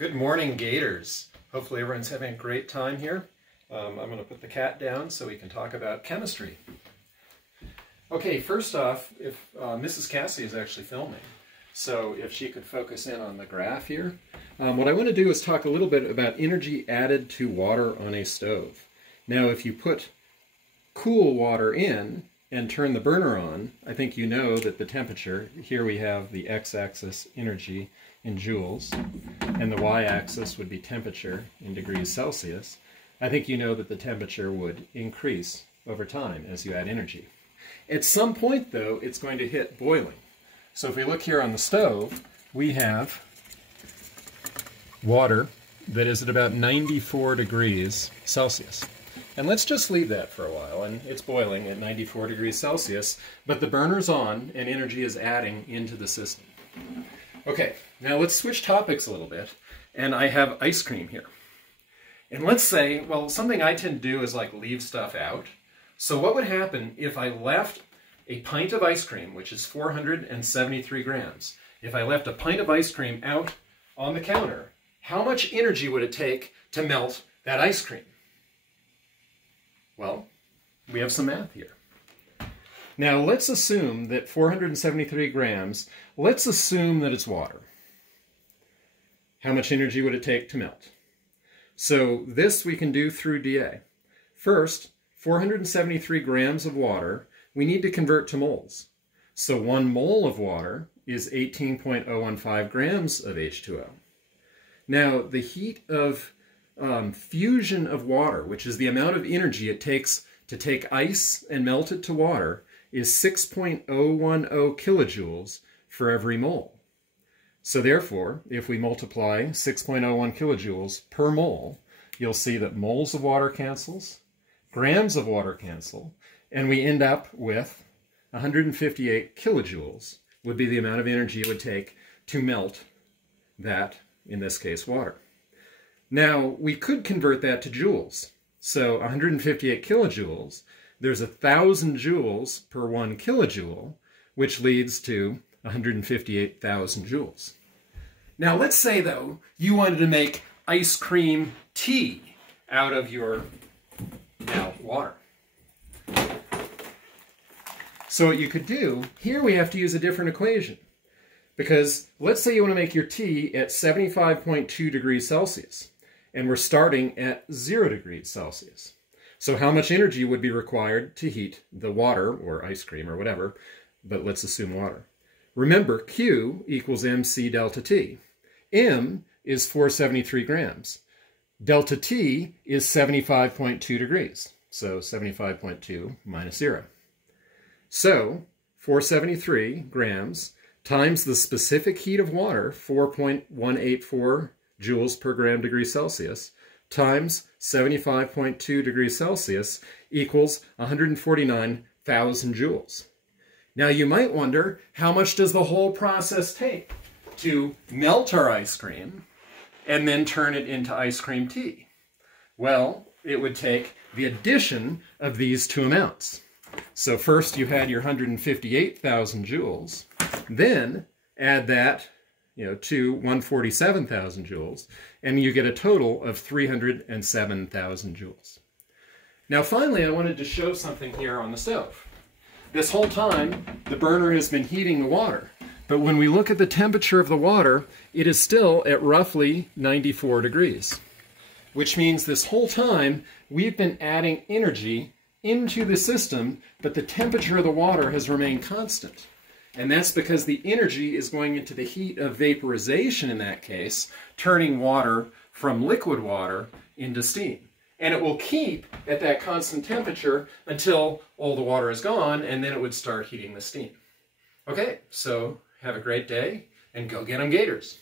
Good morning, Gators. Hopefully everyone's having a great time here. I'm going to put the cat down so we can talk about chemistry. Okay, first off, if Mrs. Cassie is actually filming, so if she could focus in on the graph here. What I want to do is talk a little bit about energy added to water on a stove. Now, if you put cool water in and turn the burner on, I think you know that the temperature, here we have the x-axis energy in joules, and the y-axis would be temperature in degrees Celsius. I think you know that the temperature would increase over time as you add energy. At some point, though, it's going to hit boiling. So if we look here on the stove, we have water that is at about 94 degrees Celsius. And let's just leave that for a while, and it's boiling at 94 degrees Celsius, but the burner's on and energy is adding into the system. Okay, now let's switch topics a little bit, and I have ice cream here. And let's say, well, something I tend to do is like leave stuff out. So what would happen if I left a pint of ice cream, which is 473 grams, if I left a pint of ice cream out on the counter, how much energy would it take to melt that ice cream? Well, we have some math here. Now let's assume that 473 grams, let's assume that it's water. How much energy would it take to melt? So this we can do through dA. First, 473 grams of water, we need to convert to moles. So 1 mole of water is 18.015 grams of H2O. Now the heat of fusion of water, which is the amount of energy it takes to take ice and melt it to water, is 6.010 kilojoules for every mole. So therefore, if we multiply 6.01 kilojoules per mole, you'll see that moles of water cancels, grams of water cancel, and we end up with 158 kilojoules would be the amount of energy it would take to melt that, in this case, water. Now, we could convert that to joules. So 158 kilojoules, there's 1,000 joules per 1 kilojoule, which leads to 158,000 joules. Now, let's say, though, you wanted to make ice cream tea out of your water. So what you could do, here we have to use a different equation. Because let's say you want to make your tea at 75.2 degrees Celsius. And we're starting at 0 degrees Celsius. So how much energy would be required to heat the water, or ice cream, or whatever, but let's assume water. Remember, Q equals mc delta T. M is 473 grams. Delta T is 75.2 degrees. So 75.2 minus 0. So 473 grams times the specific heat of water, 4.184 joules per gram degree Celsius, times 75.2 degrees Celsius equals 149,000 joules. Now you might wonder, how much does the whole process take to melt our ice cream and then turn it into ice cream tea? Well, it would take the addition of these two amounts. So first you had your 158,000 joules, then add that to 147,000 joules, and you get a total of 307,000 joules. Now finally, I wanted to show something here on the stove. This whole time, the burner has been heating the water, but when we look at the temperature of the water, it is still at roughly 94 degrees, which means this whole time, we've been adding energy into the system, but the temperature of the water has remained constant. And that's because the energy is going into the heat of vaporization in that case, turning water from liquid water into steam. And it will keep at that constant temperature until all the water is gone, and then it would start heating the steam. Okay, so have a great day, and go get 'em Gators.